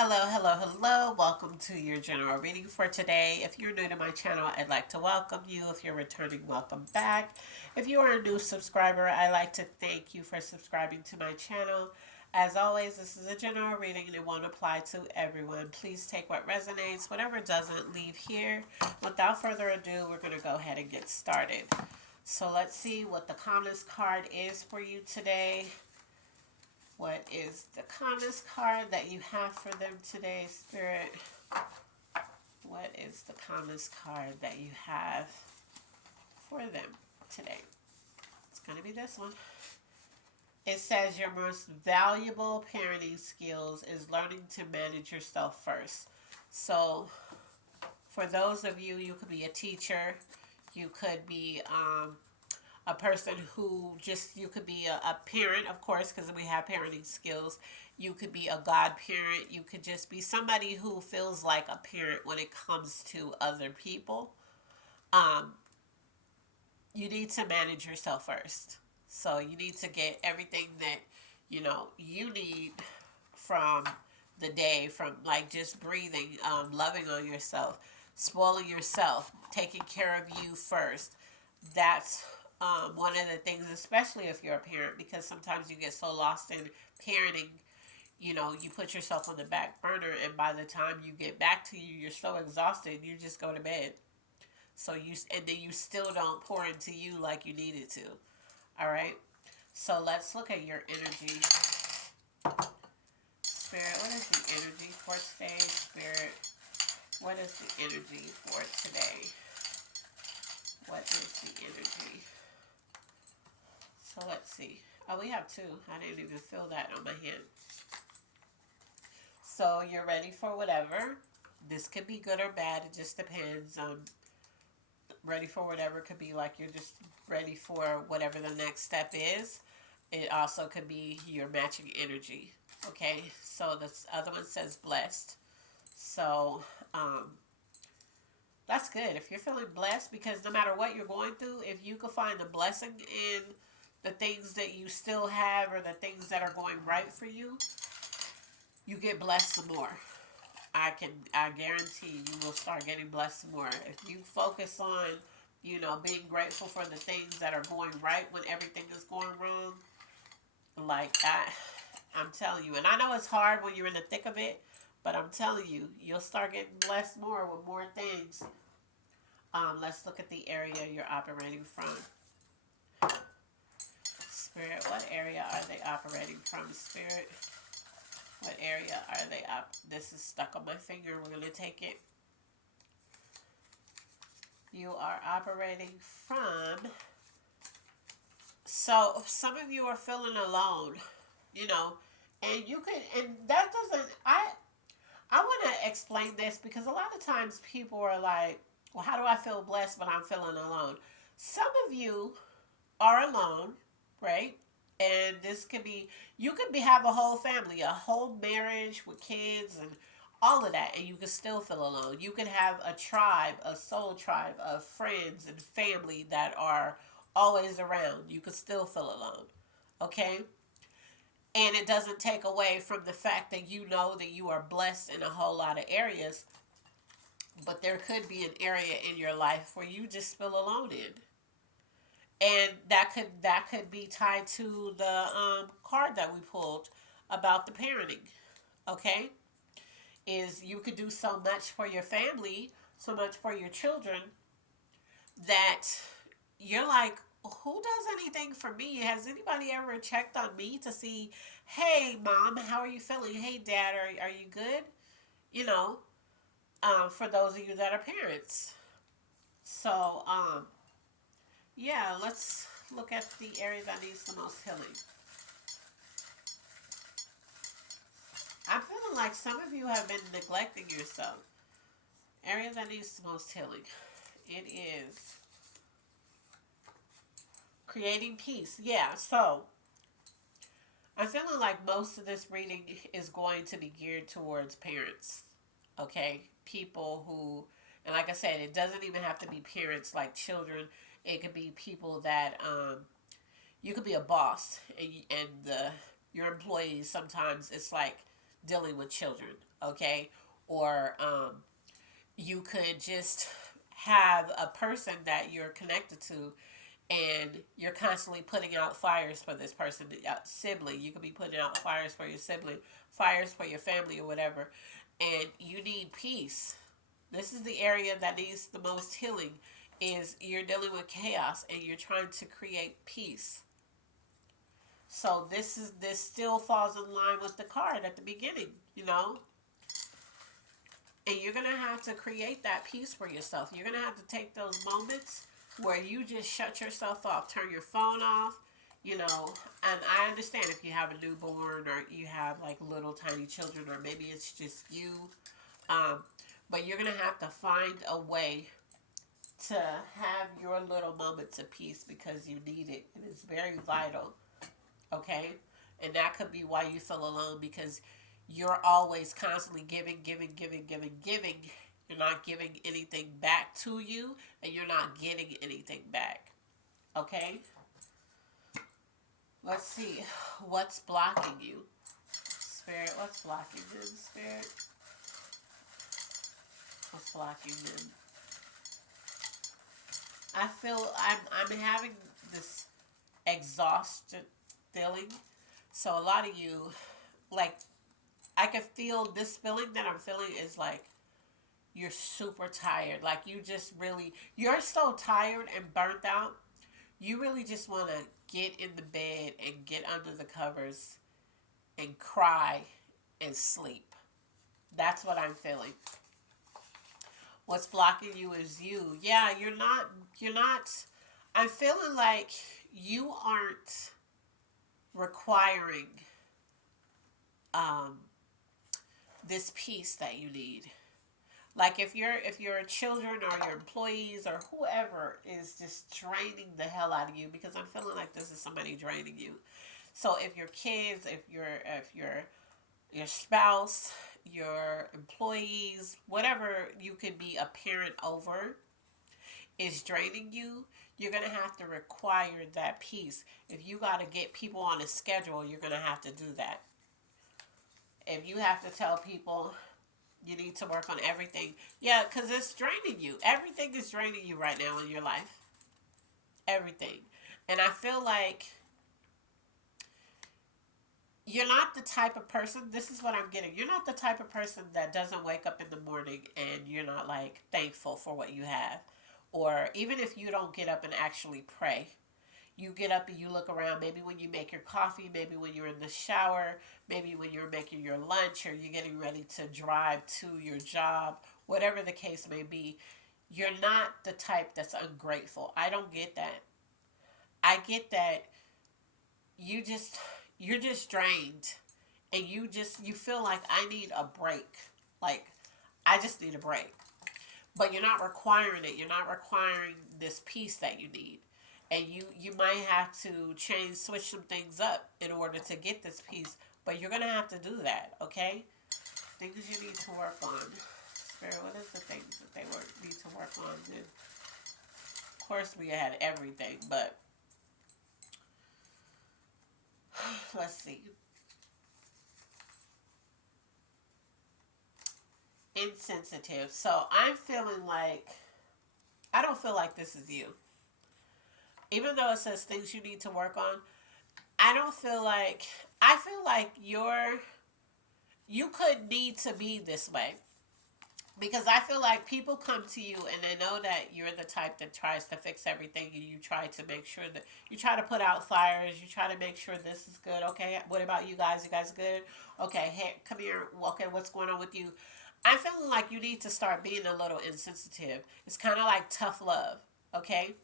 Hello, hello, hello. Welcome to your general reading for today. If you're new to my channel, I'd like to welcome you. If you're returning, welcome back. If you are a new subscriber, I'd like to thank you for subscribing to my channel. As always, this is a general reading and it won't apply to everyone. Please take what resonates, whatever doesn't, leave here. Without further ado, we're going to go ahead and get started. So let's see what the calmness card is for you today. What is the calmness card that you have for them today, Spirit? What is the calmness card that you have for them today? It's going to be this one. It says your most valuable parenting skills is learning to manage yourself first. So, for those of you, you could be a teacher, you could be a person who just, you could be a parent, of course, because we have parenting skills. You could be a godparent. You could just be somebody who feels like a parent when it comes to other people. Um, you need to manage yourself first. So you need to get everything that you need from the day, from like just breathing, loving on yourself, spoiling yourself, taking care of you first. That's one of the things, especially if you're a parent, because sometimes you get so lost in parenting. You put yourself on the back burner, and by the time you get back to you're so exhausted, you just go to bed. And then you still don't pour into you like you needed to. All right. So let's look at your energy. Spirit, what is the energy for today? Spirit, what is the energy for today? What is the energy? So let's see. Oh, we have two. I didn't even feel that on my hand. So you're ready for whatever. This could be good or bad. It just depends. Ready for whatever could be like you're just ready for whatever the next step is. It also could be your matching energy. Okay, so this other one says blessed. So that's good. If you're feeling blessed, because no matter what you're going through, if you can find a blessing in the things that you still have or the things that are going right for you, you get blessed some more. I guarantee you will start getting blessed some more. If you focus on, being grateful for the things that are going right when everything is going wrong, like I'm telling you, and I know it's hard when you're in the thick of it, but I'm telling you, you'll start getting blessed more with more things. Let's look at the area you're operating from. Spirit, what area are they operating from, Spirit? What area are they up? This is stuck on my finger. We're going to take it. You are operating from. So some of you are feeling alone, and you can, and that doesn't, I want to explain this because a lot of times people are like, well, how do I feel blessed when I'm feeling alone? Some of you are alone, right? And this could be, you could be have a whole family, a whole marriage with kids and all of that, and you can still feel alone. You can have a tribe, a soul tribe of friends and family that are always around. You can still feel alone. Okay? And it doesn't take away from the fact that you know that you are blessed in a whole lot of areas, but there could be an area in your life where you just feel alone in. And that could be tied to the card that we pulled about the parenting. Okay, is you could do so much for your family, so much for your children, that you're like, who does anything for me? Has anybody ever checked on me to see, hey mom, how are you feeling? Hey dad, are you good? You know, for those of you that are parents. So yeah, let's look at the area that needs the most healing. I'm feeling like some of you have been neglecting yourself. Area that needs the most healing. It is creating peace. Yeah, so I'm feeling like most of this reading is going to be geared towards parents. Okay? People who, and like I said, it doesn't even have to be parents like children. It could be people that, you could be a boss, and your employees, sometimes it's like dealing with children, okay? Or you could just have a person that you're connected to and you're constantly putting out fires for this person, sibling. You could be putting out fires for your sibling, fires for your family, or whatever. And you need peace. This is the area that needs the most healing. Is you're dealing with chaos and you're trying to create peace. So this still falls in line with the card at the beginning, you know. And you're gonna have to create that peace for yourself. You're gonna have to take those moments where you just shut yourself off, turn your phone off, you know. And I understand if you have a newborn or you have like little tiny children, or maybe it's just you. Um, but you're gonna have to find a way to have your little moments of peace because you need it. It is very vital. Okay, and that could be why you feel alone, because you're always constantly giving, giving, giving, giving, giving. You're not giving anything back to you, and you're not getting anything back. Okay? Let's see. What's blocking you? Spirit, what's blocking them? Spirit, what's blocking them? I feel I'm having this exhausted feeling. So a lot of you, like, I can feel this feeling that I'm feeling is like you're super tired. Like you just really, you're so tired and burnt out. You really just want to get in the bed and get under the covers and cry and sleep. That's what I'm feeling. What's blocking you is you. Yeah, you're not, I'm feeling like you aren't requiring um, this peace that you need. Like if your children or your employees or whoever is just draining the hell out of you, because I'm feeling like this is somebody draining you. So if your kids, if your spouse, your employees, whatever you could be a parent over is draining you, you're gonna have to require that peace. If you gotta get people on a schedule, you're gonna have to do that. If you have to tell people you need to work on everything. Yeah, because it's draining you. Everything is draining you right now in your life. Everything. And I feel like you're not the type of person, this is what I'm getting. You're not the type of person that doesn't wake up in the morning and you're not like thankful for what you have. Or even if you don't get up and actually pray, you get up and you look around, maybe when you make your coffee, maybe when you're in the shower, maybe when you're making your lunch or you're getting ready to drive to your job, whatever the case may be, you're not the type that's ungrateful. I don't get that. I get that you just you're just drained and you feel like I need a break. Like I just need a break. But you're not requiring it. You're not requiring this peace that you need. And you might have to switch some things up in order to get this peace. But you're going to have to do that, okay? Things you need to work on. Spirit, what is the things that need to work on? And of course, we had everything, but let's see. Insensitive. So I'm feeling like, I don't feel like this is you. Even though it says things you need to work on, I don't feel like, I feel like you could need to be this way. Because I feel like people come to you and they know that you're the type that tries to fix everything, and you try to make sure that you try to put out fires, you try to make sure this is good. Okay, what about you guys? You guys good? Okay, hey, come here. Okay, what's going on with you? I'm feeling like you need to start being a little insensitive. It's kind of like tough love. Okay,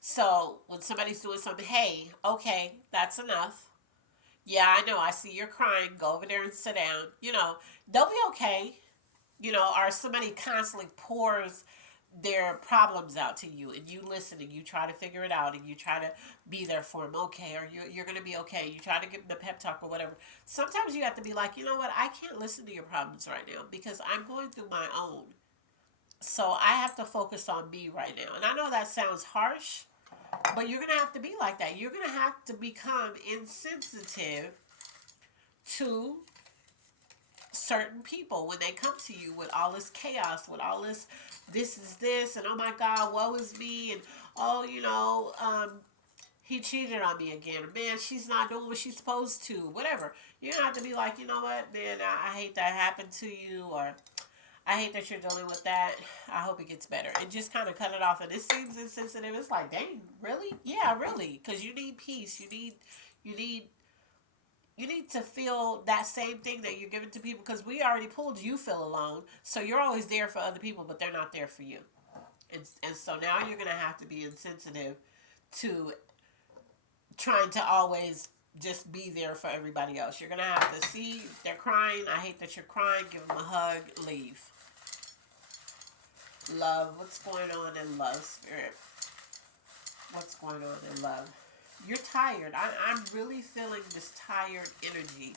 so when somebody's doing something, hey, okay, that's enough. Yeah, I know. I see you're crying. Go over there and sit down. They'll be okay. Or somebody constantly pours their problems out to you and you listen and you try to figure it out and you try to be there for them. Okay, or you're going to be okay. You try to give them the pep talk or whatever. Sometimes you have to be like, you know what? I can't listen to your problems right now because I'm going through my own. So I have to focus on me right now. And I know that sounds harsh, but you're going to have to be like that. You're going to have to become insensitive to certain people when they come to you with all this chaos, with all this is this, and oh my God, woe is me, and oh, he cheated on me again. Man, she's not doing what she's supposed to. Whatever. You don't have to be like, you know what, man, I hate that happened to you, or I hate that you're dealing with that. I hope it gets better. And just kind of cut it off. And it seems insensitive. It's like, dang, really? Yeah, really. Because you need peace. You need, you need to feel that same thing that you're giving to people. Because we already pulled you feel alone. So you're always there for other people, but they're not there for you. And so now you're going to have to be insensitive to trying to always just be there for everybody else. You're going to have to see they're crying. I hate that you're crying. Give them a hug. Leave. Love. What's going on in love, spirit? What's going on in love? You're tired. I'm really feeling this tired energy.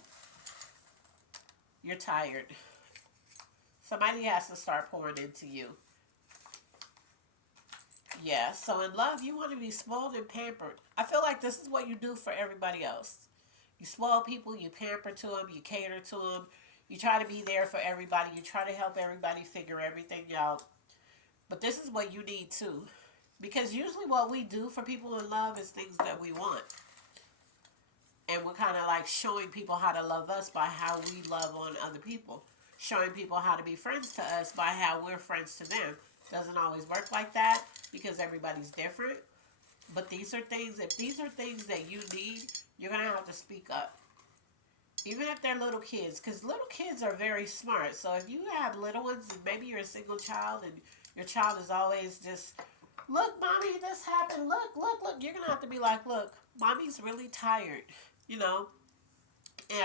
You're tired. Somebody has to start pouring into you. Yeah, so in love, you want to be spoiled and pampered. I feel like this is what you do for everybody else. You spoil people, you pamper to them, you cater to them, you try to be there for everybody, you try to help everybody figure everything out. But this is what you need too. Because usually what we do for people in love is things that we want. And we're kind of like showing people how to love us by how we love on other people. Showing people how to be friends to us by how we're friends to them. Doesn't always work like that because everybody's different. But these are things, if these are things that you need, you're going to have to speak up. Even if they're little kids, because little kids are very smart. So if you have little ones and maybe you're a single child and your child is always just, look, mommy, this happened. Look. You're going to have to be like, look, mommy's really tired. You know, and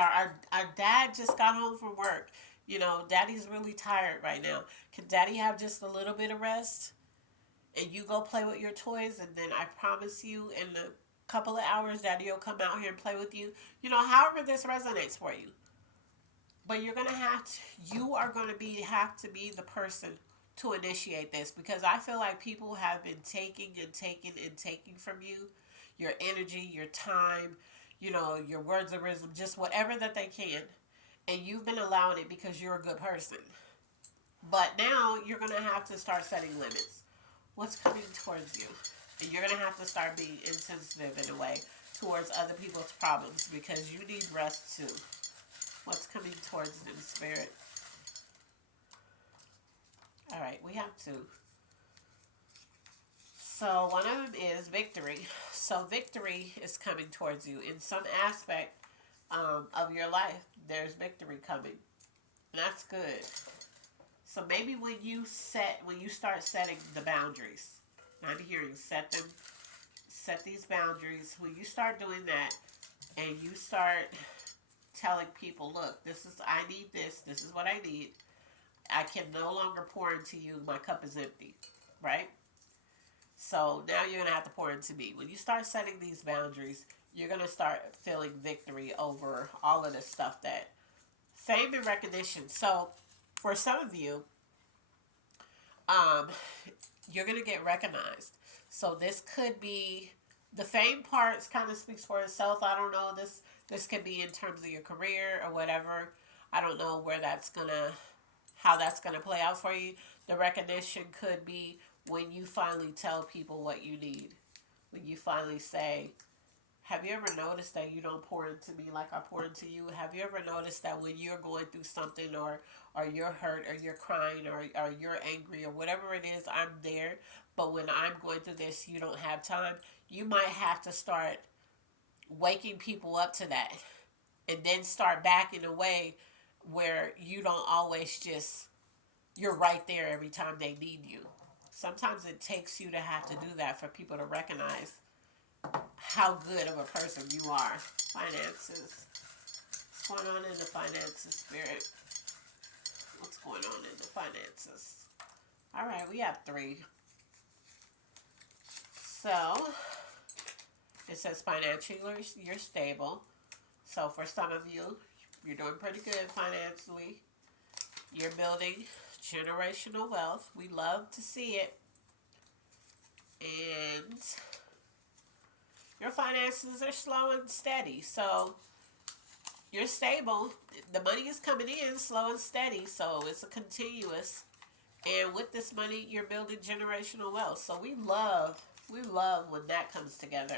our dad just got home from work. Daddy's really tired right now. Can daddy have just a little bit of rest? And you go play with your toys, and then I promise you in a couple of hours, daddy will come out here and play with you. However this resonates for you. But you're gonna you are gonna have to be the person to initiate this, because I feel like people have been taking and taking and taking from you your energy, your time, your words of wisdom, just whatever that they can. And you've been allowing it because you're a good person. But now you're going to have to start setting limits. What's coming towards you? And you're going to have to start being insensitive in a way towards other people's problems because you need rest too. What's coming towards them, spirit? All right, we have two. So one of them is victory. So victory is coming towards you in some aspect of your life. There's victory coming. And that's good. So maybe when you start setting the boundaries, not hearing, set these boundaries. When you start doing that, and you start telling people, look, I need this. This is what I need. I can no longer pour into you. My cup is empty, right? So now you're gonna have to pour into me. When you start setting these boundaries, you're gonna start feeling victory over all of this stuff, that fame and recognition. So for some of you, you're gonna get recognized. So this could be, the fame parts kind of speaks for itself. I don't know. This could be in terms of your career or whatever. I don't know how that's gonna play out for you. The recognition could be when you finally tell people what you need. When you finally say, have you ever noticed that you don't pour into me like I pour into you? Have you ever noticed that when you're going through something, or you're hurt, or you're crying, or you're angry, or whatever it is, I'm there. But when I'm going through this, you don't have time. You might have to start waking people up to that. And then start back in a way where you don't always you're right there every time they need you. Sometimes it takes you to have to do that for people to recognize how good of a person you are. Finances. What's going on in the finances, spirit? What's going on in the finances? All right, we have 3. So, it says financially you're stable. So for some of you, you're doing pretty good financially. You're building generational wealth. We love to see it. And your finances are slow and steady. So You're stable. The money is coming in slow and steady, so it's a continuous. And with this money, you're building generational wealth. So we love when that comes together.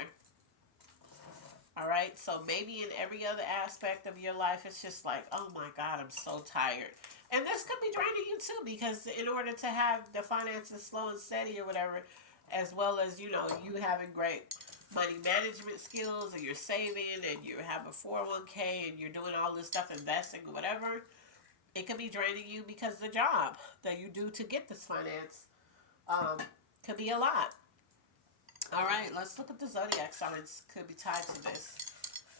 All right. So maybe in every other aspect of your life, it's just like, oh my God, I'm so tired. And this could be draining you too, because in order to have the finances slow and steady or whatever, as well as, you having great money management skills and you're saving and you have a 401k and you're doing all this stuff, investing, whatever, it could be draining you because the job that you do to get this finance um, could be a lot. All right, let's look at the zodiac signs could be tied to this.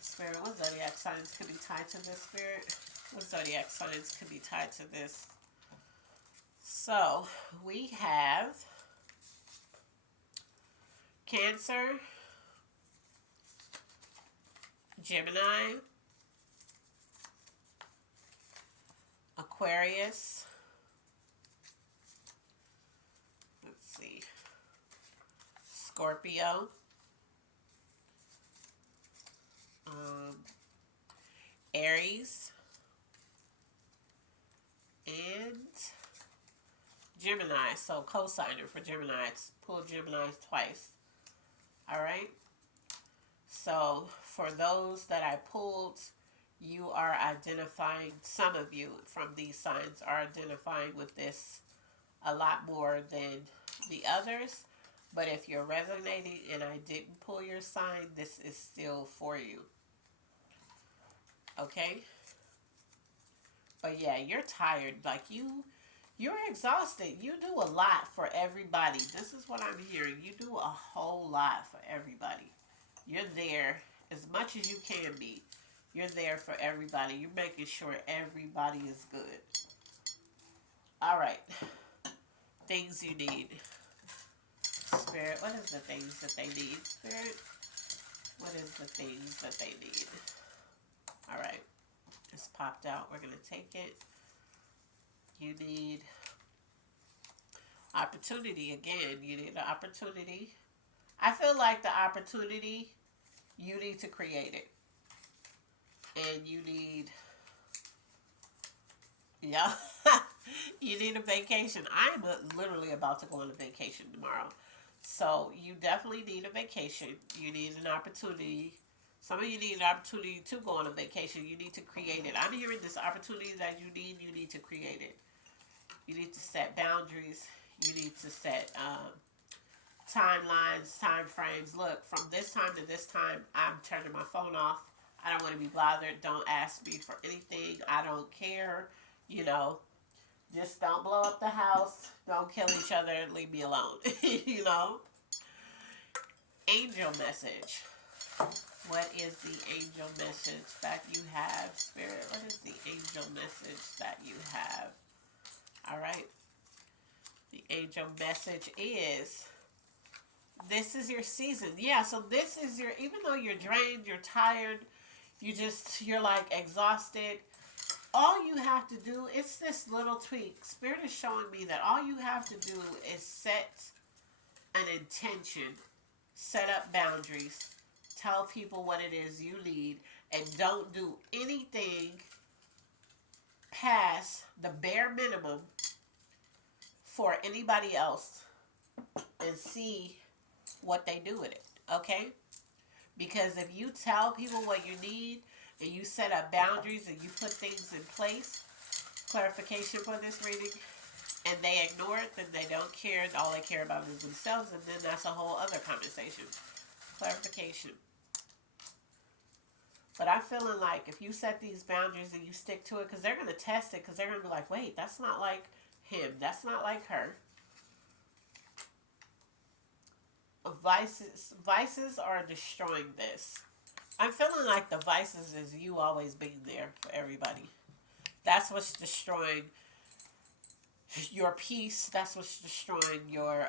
Spirit, what zodiac signs could be tied to this, Spirit? What zodiac signs could be tied to this? So, we have Cancer, Gemini, Aquarius, let's see, Scorpio, um, Aries, and Gemini. So cosigner for Gemini. Pull Gemini twice. All right. So for those that I pulled, you are identifying. Some of you from these signs are identifying with this a lot more than the others. But if you're resonating and I didn't pull your sign, this is still for you. Okay? But yeah, you're tired. Like you're exhausted. You do a lot for everybody. This is what I'm hearing. You do a whole lot for everybody. You're there as much as you can be. You're there for everybody. You're making sure everybody is good. All right. Things you need. Spirit, what is the things that they need? Spirit, what is the things that they need? All right. It's popped out. We're going to take it. You need opportunity again. You need an opportunity. I feel like the opportunity, you need to create it. And you need, yeah, you need a vacation. I'm literally about to go on a vacation tomorrow. So you definitely need a vacation. You need an opportunity. Some of you need an opportunity to go on a vacation. You need to create it. I'm hearing this opportunity that you need to create it. You need to set boundaries. You need to set timelines, time frames. Look, from this time to this time, I'm turning my phone off. I don't want to be bothered. Don't ask me for anything. I don't care. You know, just don't blow up the house. Don't kill each other. Leave me alone. you know? Angel message. What is the angel message that you have, Spirit? What is the angel message that you have? All right. The angel message is, this is your season. Yeah, so this is your, even though you're drained, you're tired, you're like exhausted, all you have to do, it's this little tweak. Spirit is showing me that all you have to do is set an intention, set up boundaries, tell people what it is you need, and don't do anything past the bare minimum for anybody else, and see what they do with it. Okay? Because if you tell people what you need and you set up boundaries and you put things in place, clarification for this reading, and they ignore it, then they don't care. All they care about is themselves, and then that's a whole other conversation. Clarification. But I'm feeling like if you set these boundaries and you stick to it, because they're going to test it, because they're going to be like, wait, that's not like him. That's not like her. Vices are destroying this. I'm feeling like the vices is you always being there for everybody. That's what's destroying your peace. That's what's destroying your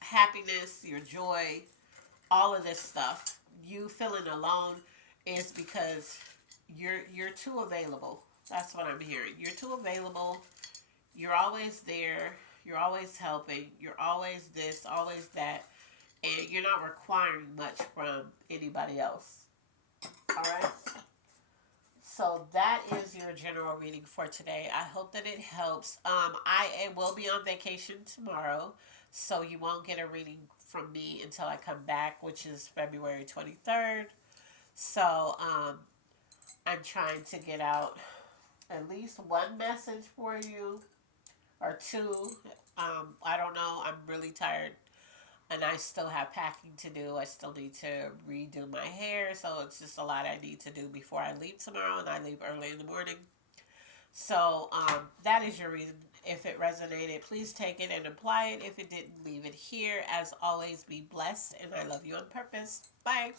happiness, your joy, all of this stuff. You feeling alone is because you're too available. That's what I'm hearing. You're too available. You're always there. You're always helping. You're always this, always that. and you're not requiring much from anybody else. All right. So that is your general reading for today. I hope that it helps. Will be on vacation tomorrow, so you won't get a reading from me until I come back, which is February 23rd. So I'm trying to get out at least one message for you or two. I don't know. I'm really tired and I still have packing to do. I still need to redo my hair, so it's just a lot I need to do before I leave tomorrow, and I leave early in the morning. So that is your reason. If it resonated, please take it and apply it. If it didn't, leave it here. As always, be blessed, and I love you on purpose. Bye.